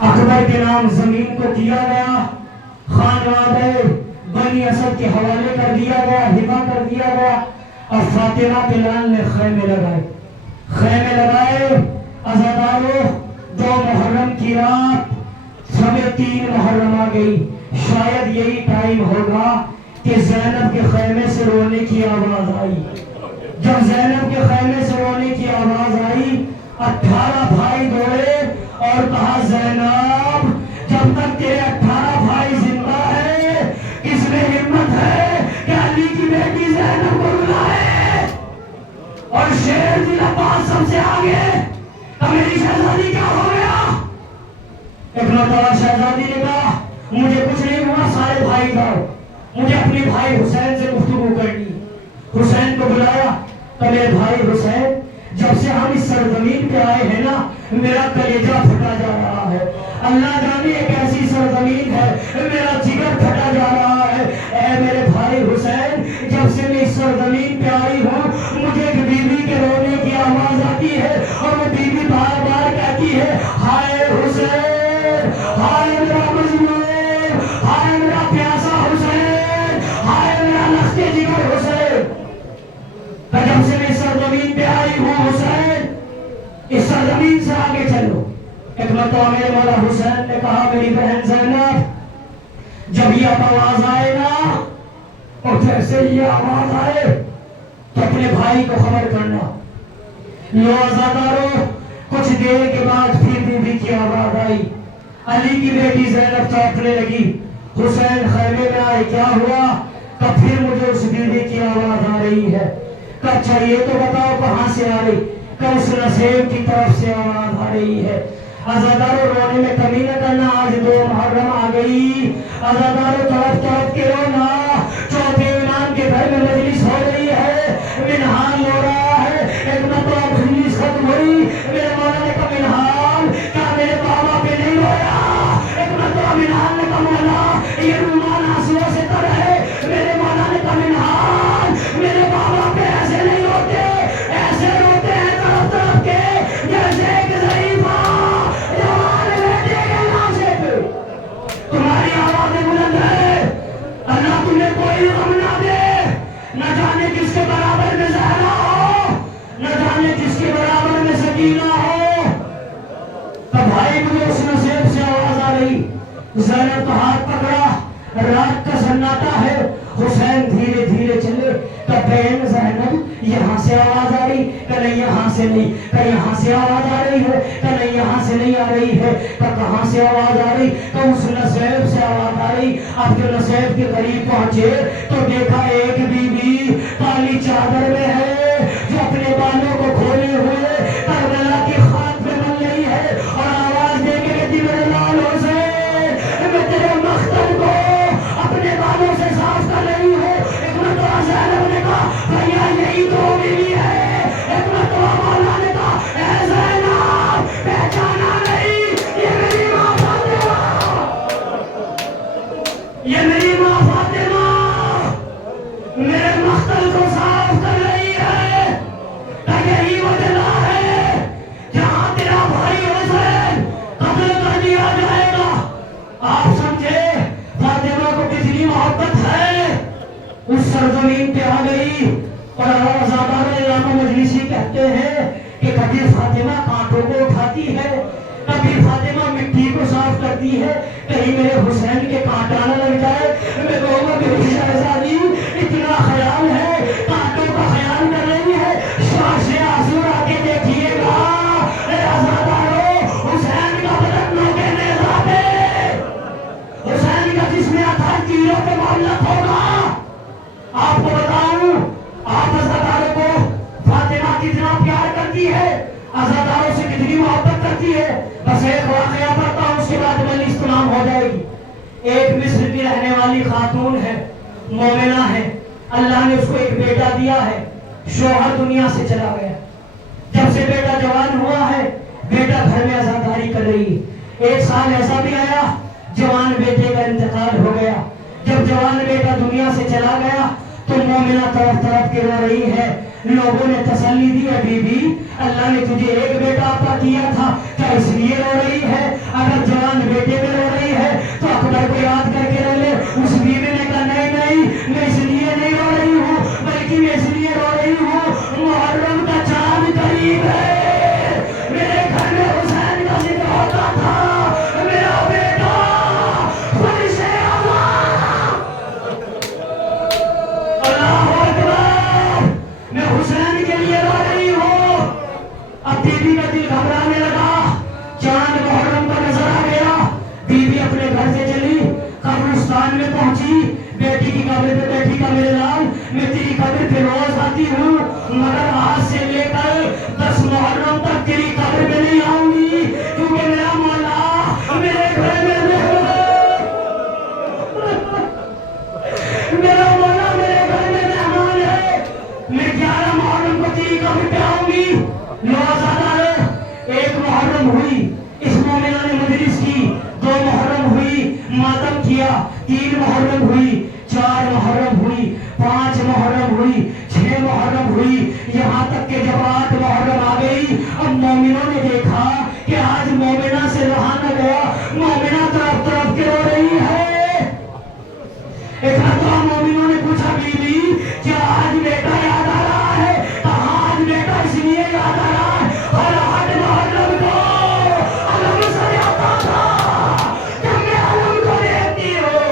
اکبر کے نام زمین کو دیا گیا، خانوادہ بنی اسد کے حوالے کر دیا گیا، ہبا کر دیا گیا، اور فاطمہ کے لال نے خیمے لگائے۔ عزادارو 2 محرم کی رات سمے 3 محرم آ گئی، شاید یہی ٹائم ہوگا کہ زینب کے خیمے سے رونے کی آواز آئی۔ جب زینب کے خیمے سے رونے کی آواز آئی، 18 بھائی دوڑے اور کہا زینب جب تک تیرے 18 بھائی زندہ ہے کس میں ہمت ہے کہ علی کی بیٹی زینب کو بلائے؟ اور شیر دل عباس سب سے آگے، تو میری شہزادی کیا ہو گیا؟ ایک مرتبہ شہزادی نے کہا مجھے کچھ نہیں ہوا، سارے بھائی جاؤ، مجھے اپنے بھائی حسین سے گفتگو کرنی۔ حسین کو بلایا، تو میرے بھائی حسین جب سے ہم اس سرزمین پہ آئے ہیں نا میرا کلیجہ پھٹا جا رہا ہے، اللہ جانے ایک ایسی سرزمین ہے میرا جگر پھٹا جا رہا ہے۔ اے میرے بھائی حسین جب سے میں اس سرزمین پہ آئی ہوں مجھے ایک بیوی کے رونے کی آواز آتی ہے اور وہ بیوی بار بار کہتی ہے ہائے حسین، ہائے میرا مظلوم، ہائے میرا پیاسا حسین، ہائے میرا لخت جگر حسین۔ جب سے میں اس سرزمین پہ آئی ہوں حسین اس سرزمین سے آگے چلو۔ ایک مرتبہ میرے مولا حسین نے کہا میری بہن زینب جب یہ آواز آئے نا اور جیسے یہ آواز آئے تو اپنے بھائی کو خبر کرنا۔ لو عزادارو کچھ دیر کے بعد پھر بیوی کی آواز آئی، علی کی بیٹی زینب چوکنے لگی، حسین خیمے میں آئے، کیا ہوا؟ تو پھر مجھے اس بیوی کی آواز آ رہی ہے، کہ اچھا یہ تو بتاؤ کہاں سے آ رہی؟ کہ اس نصیب کی طرف سے آواز آ رہی ہے۔ عزادارو رونے میں کمی نہ کرنا، آج 2 محرم آ گئی، عزادارو تڑپ تڑپ کے رونا، چوتھے امام کے گھر میں مجلس ہو رہی ہے، منہال ہو رہا ہے، ایک مرتبہ مجلس ختم ہوئی، میرے مولا نے کہا منہال کیا میرے بابا پہ نہیں رویا؟ ایک مرتبہ منہال نے کہا مولا یہ رومان آنسوؤں سے تر ہے، میرے مولا نے کہا منہال میرے بابا پہ ایسے نہیں روتے، ایسے روتے ہیں تڑپ تڑپ کے جیسے ایک ضعیفہ جوان بیٹے کے لاشے پہ۔ تمہاری آوازیں بلند ہے، اللہ تمہیں کوئی غم نہ دے، نہ جانے کس کے برابر میں زہرا ہو، نہ جانے کس کے برابر میں سکینہ ہو۔ تو بھائی مجھے اس نصیب سے آواز آ رہی، زینب تو ہاتھ پکڑا، رات کا سناٹا ہے، حسین دھیرے دھیرے چلے، تو بہن زینب یہاں سے آواز آ رہی، کہ نہیں یہاں سے نہیں، کہ یہاں سے آواز آ رہی ہے، کہ نہیں یہاں سے نہیں آ رہی ہے، کہ کہاں سے آواز آ رہی؟ کہ اس نصیب سے آواز آ رہی۔ اب جو نصیب کے قریب پہنچے تو دیکھا ایک بیوی کالی چادر میں ہے جو اپنے بالوں کو کھولے ہوئے کربلا کی خاک میں مل رہی ہے اور آواز دے کے کہتی میرے لال حسین میں تیرے مختل کو اپنے بالوں سے صاف کر رہی ہوں۔ ایک مرتبہ زینب نے کہا بھیا یہی تو بیوی ہے، ایک مرتبہ مولا نے کہا اے زینب پہچانا نہیں یہ میری ماں فاطمہ، یہ میری ماں فاطمہ میرے مختل کو صاف کر رہی ہے، کہ یہی وہ جگہ ہے جہاں تیرا بھائی حسین قتل کر دیا جائے گا۔ آپ سمجھے فاطمہ کو کتنی محبت ہے، اس سرزمین پہ آ گئی۔ اور عزادار علامہ مجلسی کہتے ہیں کہ کبھی فاطمہ کانٹوں کو اٹھاتی ہے، کبھی فاطمہ مٹی کو صاف کرتی ہے، کہیں میرے حسین کے کانٹا نہ لگ جائے۔ میں کہوں گا میری شہزادی اتنا خیال ہے، کانٹوں کا خیال کر رہی ہے، شاہ سے آنسو آ کے دیکھیے گا اے عزادارو حسین کا بدن نوکے نیزہ پہ، حسین کا جس میں اتھا تیروں پہ معلق ہوگا۔ آپ کو بتاؤں آپ عزاداروں کو فاطمہ کتنا پیار کرتی ہے، عزاداروں سے کتنی محبت کرتی ہے۔ بس ایک واقعہ پڑھتا ہوں اس کے بعد مجلس تمام ہو جائے گی۔ ایک مصر کی رہنے والی خاتون ہے، مومنہ ہے، اللہ نے اس کو ایک بیٹا دیا ہے، شوہر دنیا سے چلا گیا، جب سے بیٹا جوان ہوا ہے بیٹا گھر میں عزاداری کر رہی ہے۔ ایک سال ایسا بھی آیا جوان بیٹے کا انتقال ہو گیا، جب جوان بیٹا دنیا سے چلا گیا تو مومنہ طرف طرف کے رو رہی ہے۔ لوگوں نے تسلی دی ہے بی بی اللہ نے تجھے ایک بیٹا عطا کیا تھا، کیا اس لیے رو رہی ہے؟ اگر جوان قبرستان میں پہنچی، بیٹی کی قبر پہ بیٹی کا میرے لال، میں تیری قبر پہ روز آتی ہوں، مگر آج سے لے کر 10 محرم تک تیری قبر پہ نہیں آؤں گی، کیونکہ میرا مولا میرے گھر میں میرا مولا میرے گھر میں مہمان ہے، میں 11 محرم کو تیری قبر پہ آؤں گی۔ روز آتا ہے، 1 محرم ہوئی، اس مومنہ نے مجلس کی، 2 محرم ہوئی، ماتم کیا، 3 محرم ہوئی، 4 محرم ہوئی، 5 محرم ہوئی، 6 محرم ہوئی، یہاں تک کہ جب 8 محرم آ گئی، اب مومنوں نے دیکھا کہ آج مومنہ سے رہا نہ گیا، مومنہ طرف طرف کے رو رہی ہے۔ ایک مرتبہ مومنوں نے پوچھا بیوی کیا آج بیٹا یاد آ رہا ہے؟ کہاں آج بیٹا اس لیے یاد آ رہا ہے، ہر 8 محرم کو علم سے آتا تھا، تم نے علم کو دیکھتی ہو۔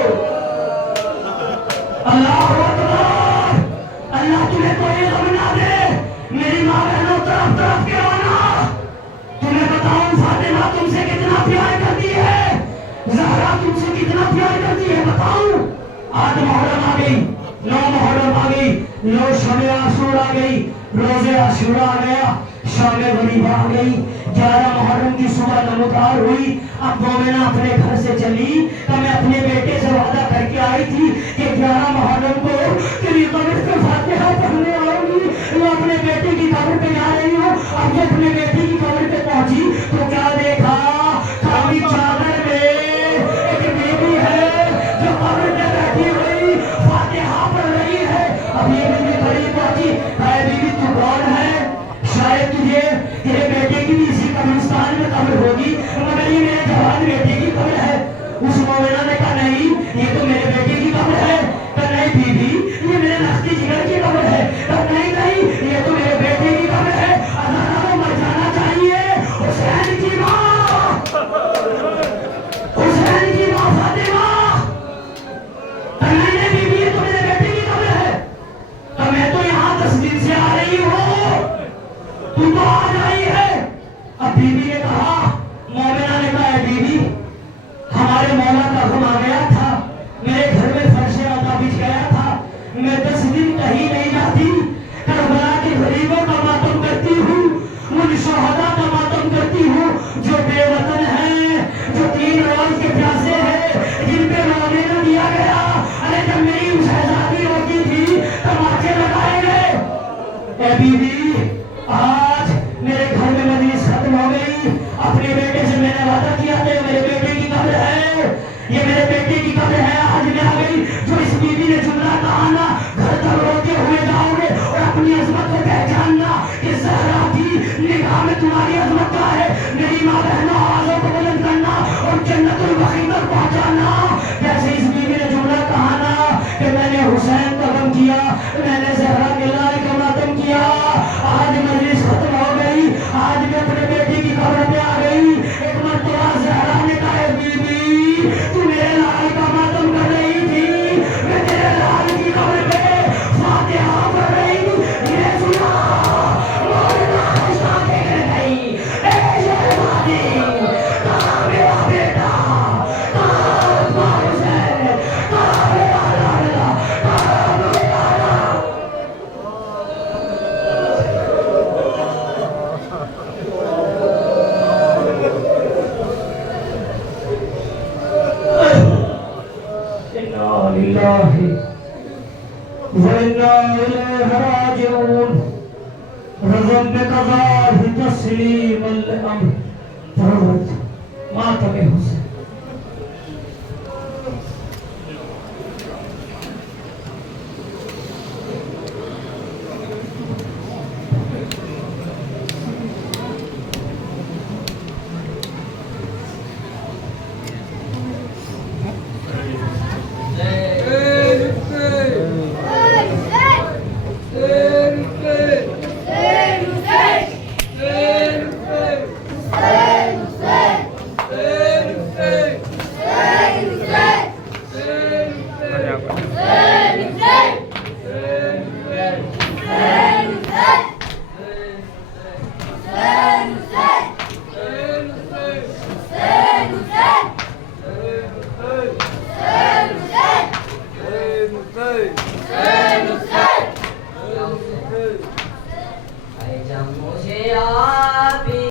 اللہ اکبر، اللہ تمہیں کوئی غم نہ دے، میری ماں بہنوں طرف طرف کے رونا۔ تمہیں بتاؤں فاطمہ تم سے کتنا پیار کرتی ہے، زہرا تم سے کتنا پیار کرتی ہے، بتاؤں۔ 8 محرم آ گئی، 9 محرم آ گئی، 9 شب عاشور آ گئی، روز عاشور آ گیا، شام غریب آ گئی، 11 محرم کی صبح نمودار ہوئی۔ اب مومنہ اپنے گھر سے چلی تو میں اپنے بیٹے سے وعدہ کر کے آئی تھی کہ 11 محرم کو تیری قبر پہ فاتحہ پڑھنے آؤں گی، میں اپنے بیٹے کی قبر پہ جا رہی ہوں۔ اب جب اپنے بیٹے کی قبر پہ پہنچی تو کیا دیکھا، کالی چادر میں ایک بیوی ہے جو قبر پہ بیٹھی ہوئی فاتحہ پڑھ رہی ہے۔ اب یہ بیوی قریب پہنچی، اے بیوی تو کون ہے؟ شاید تجھے تیرے بیٹے کی بھی اسی قبرستان میں قبر ہوگی، مگر یہ میرے جوان بیٹے کی قبر ہے۔ اس مومنہ نے کہا نہیں یہ تو میرے بیٹے کی قبر ہے۔ کہا نہیں بیوی یہ میرے لختی جگر کی قبر ہے۔ کہا نہیں نہیں یہ تو میرے بیٹے کی قبر ہے، ازارہ کو مر جانا چاہیے۔ حسین کی ماں، حسین کی ماں فاطمہ، کہا نہیں نہیں بیوی یہ تو میرے بیٹے کی قبر ہے۔ کہا میں تو یہاں 10 دن سے آ رہی ہوں، تو آج آئی ہے۔ اب بیوی نے کہا، مومنہ نے کہا اے بیوی ہمارے مولا کا غم آ گیا تھا، میرے گھر میں فرش عطا بچھ گیا تھا، میں 10 دن کہیں نہیں جاتی، کربلا کے غریبوں کا ماتم کرتی ہوں، ان شہداء کا ماتم کرتی ہوں جو بے وطن ہیں، جو 3 روز کے پیاسے ہیں، جن پہ رونے نہ دیا گیا۔ ارے جب میری شہزادی روتی تھی تماچے لگائے گئے۔ اے بیوی آج میرے گھر میں مجلس ختم ہو گئی، اپنے بیٹے سے میں نے وعدہ کیا تھا میرے بیٹے کی قبر ہے، یہ میرے بیٹے کی قبر ہے، آج میں آ گئی۔ جو اس بیوی نے جملہ کہا نا، گھر تک روتے ہوئے جاؤ گے اور اپنی عظمت کو پہچاننا کہ زہرا کی نگاہ میں تمہاری عظمت کیا ہے۔ میری ماں بہنوں آوازوں کو بلند کرنا اور جنت البقیع تک پہنچانا۔ جیسے اس بیوی نے جملہ کہا نا کہ میں نے حسین کا غم کیا، میں نے زہرا کے لال کا ماتم کیا، آج مجلس ختم ہو گئی، آج میں اپنے بیٹے کی قبر پہ آ گئی۔ ایک مرتبہ زہرا نے کہا اے بیوی تو میرے لال کا ماتم کر رہی تھی، میں تیرے لال کی قبر پہ فاتحہ پڑھ رہی تھی، یہ سنا مومنہ خشا کے گر گئی۔ اے شہزادی کہاں میرا بیٹا، کہاں اکبر حسین، کہاں میرا لالا، کہاں میرا لالا۔ اِنَّا لِلَّهِ وَإِنَّا إِلَيْهِ رَاجِعُونَ۔ رضم بقضاء تسلیم الامر، ماتم حسین۔